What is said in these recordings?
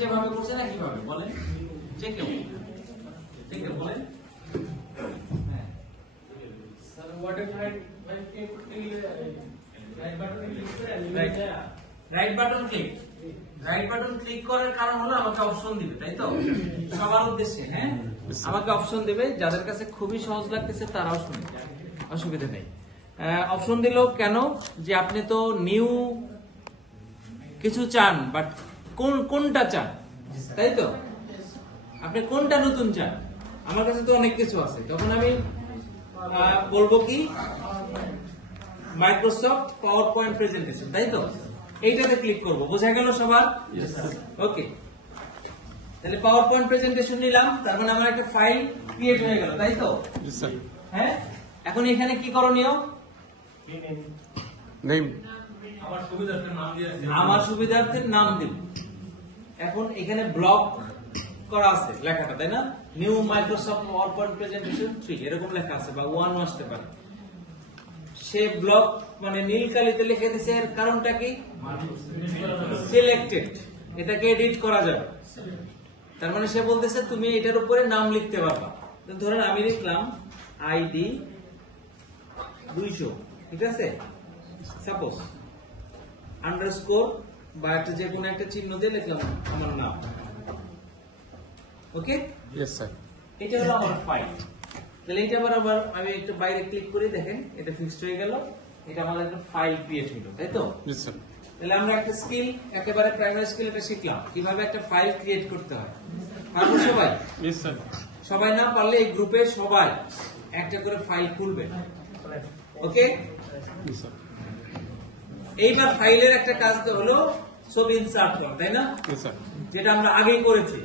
যেভাবে করছে না কিভাবে বলেন, যে কেউ বলেন। হ্যাঁ sir what is right right button click করার কারণ হলো আমাকে অপশন দিবে, তাই তো সবার উদ্দেশ্যে। হ্যাঁ আমাকে অপশন দিবে, যাদের কাছে খুবই সহজ লাগতেছে তারাও শুনে, অসুবিধা নেই। অপশন দিল কেন, যে আপনি তো নিউ কিছু চান, বাট কোনটা চান, তাই তো আপনি কোনটা নতুন চান। আমার কাছে তো অনেক কিছু আছে, তখন আমি বলবো কি মাইক্রোসফট পাওয়ার পয়েন্ট প্রেজেন্টেশন, তাই তো এইটাতে ক্লিক করবো। বোঝা গেল সবার? ওকে, তাহলে পাওয়ার পয়েন্ট প্রেজেন্টেশন নিলাম, তার মানে আমার একটা ফাইল ক্রিয়েট হয়ে গেল, তাই তো? হ্যাঁ, এখন এখানে কি করণীয়? আমার সুবিধার্থের নাম দিব। এখন এখানে ব্লক করা আছে লেখাটা, তাই না? New Microsoft power point presentation 3 এরকম লেখা আছে, বা 1 আসতে পারে। সে ব্লক মানে নীল কালিতে লিখে দিছে, এর কারণটা কি? সিলেক্টেড, এটাকে এডিট করা যাবে। তার মানে সে বলতেছে তুমি এটার উপরে নাম লিখতে পারবা। ধরেন আমি লিখলাম আইডি 200, ঠিক আছে, সাপোজ আন্ডারস্কোর বা একটা যে কোনো একটা চিহ্ন দিয়ে লিখলাম আমার নাম। ওকে, यस सर। এটা হলো আমার ফাইল। তাহলে এটা আবার আমি একটু বাইরে ক্লিক করে দেখেন, এটা ফিক্সড হয়ে গেল। এটা আমাদের একটা ফাইল ক্রিয়েট হলো, তাই তো? Yes sir. তাহলে আমরা একটা স্কিল, একেবারে প্রাইমারি স্কিল এটা শিখলাম, কিভাবে একটা ফাইল ক্রিয়েট করতে হয়। পারবো সবাই? Yes sir. সবাই না পারলে এই গ্রুপে সবাই একটা করে ফাইল খুলবে। ওকে, यस सर। এইবার ফাইলের একটা কাজ তো হলো ছবি ইনসার্ট করা, তাই না? Yes sir. যেটা আমরা আগেই করেছি।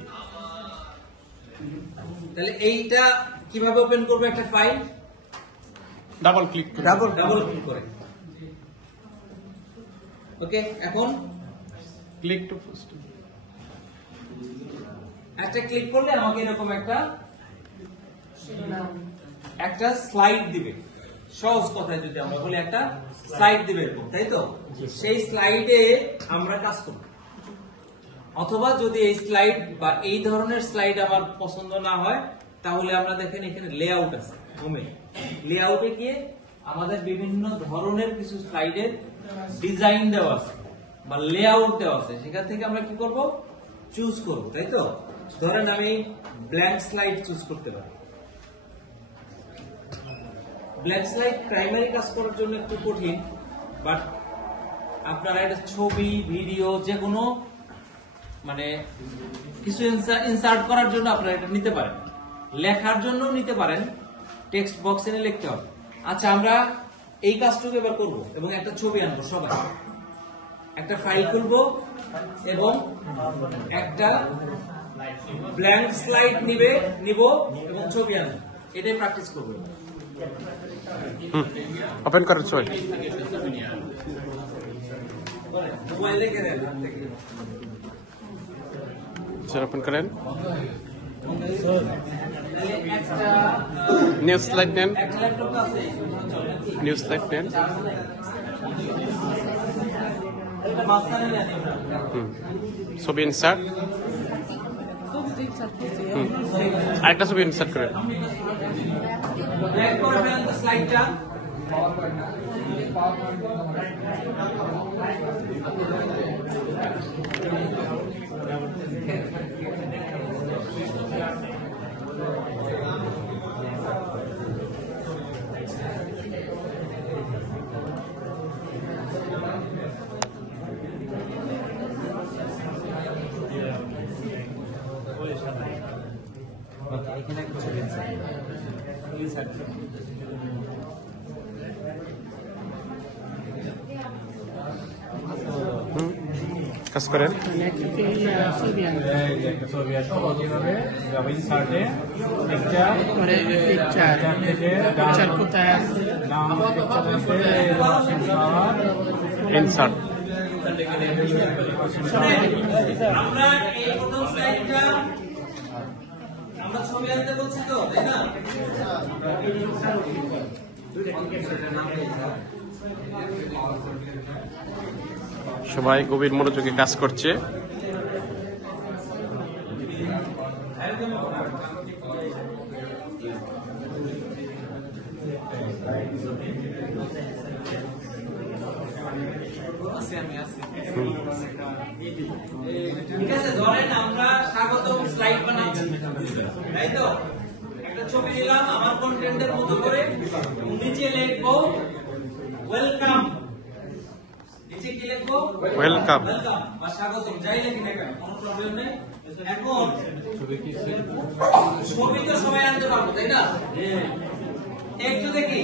তাহলে এইটা কিভাবে ওপেন করবো একটা file? Double click double click করে। ওকে, এখন क्लिक टू फर्स्ट। একটা ক্লিক করলে আমাকে এরকম একটা স্লাইড দিবে। সহজ কথায় যদি আমরা বলি একটা স্লাইড দিবে এরকম, তাই তো? সেই স্লাইডে আমরা কাজ করব। অথবা যদি এই স্লাইড বা এই ধরনের স্লাইড আমার পছন্দ না হয়, তাহলে আমরা দেখেন এখানে লেআউট আছে, হোমে লেআউটে গিয়ে আমাদের বিভিন্ন ধরনের কিছু স্লাইডের ডিজাইন দেওয়া আছে বা লেআউট দেওয়া আছে, সেখান থেকে আমরা কি করব? চুজ করব, তাই তো? ধরেন আমি ব্ল্যাঙ্ক স্লাইড চুজ করতে পারি। ব্ল্যাঙ্ক স্লাইড প্রাইমারি কাজ করার জন্য একটু কঠিন, বাট আপনারা এটা ছবি, ভিডিও, যে কোনো মানে কিছু ইনসার্ট করার জন্য আপনারা এটা নিতে পারেন, লেখার জন্য নিতে পারেন। টেক্সট বক্স এনে লিখতে হবে। আচ্ছা, আমরা এই কাজটুকু এবার করব এবং একটা ছবি আনবো। সবাই একটা ফাইল খুলবো এবং একটা ব্ল্যাঙ্ক স্লাইড নিব এবং ছবি আনবো। এটাই প্র্যাকটিস করবো। ओपन करो सर। মোবাইল দেখে দেন। सर ओपन करें। একটা न्यू स्लाइड नेम। একটা ল্যাপটপ আছে, न्यू स्लाइड नेम। এটা মাঝখানে নেন আমরা। ছবি ইনসার্ট। আরেকটা ছবি ইনসার্ট করেন। ব্যাক করে দেন স্লাইডটা। এখানে একটা ছবি ইনসার্ট কাজ করেন। একটা ছবি আসবে কিভাবে যাবে ইনসার্টে পিকচার কোথায় আছে নাম ইনসার্ট। আমরা এই প্রথম স্লাইডটা আমরা ছবি আনতে বলছি তো, তাই না? সবাই গভীর মনোযোগে কাজ করছে। ঠিক আছে, ধরেন আমরা স্বাগতম স্লাইড বানাচ্ছি, তাই তো? একটা ছবি নিলাম আমার কন্টেন্টের মতো করে, নিচে লিখবো ওয়েলকাম। নিচে কি লিখবো? ওয়েলকাম। ওয়েলকাম বা স্বাগতম, যাই লিখি না কেন, কোনো প্রবলেম নেই। এখন ছবি তো সবাই আনতে পারবো, তাই না? একটু দেখি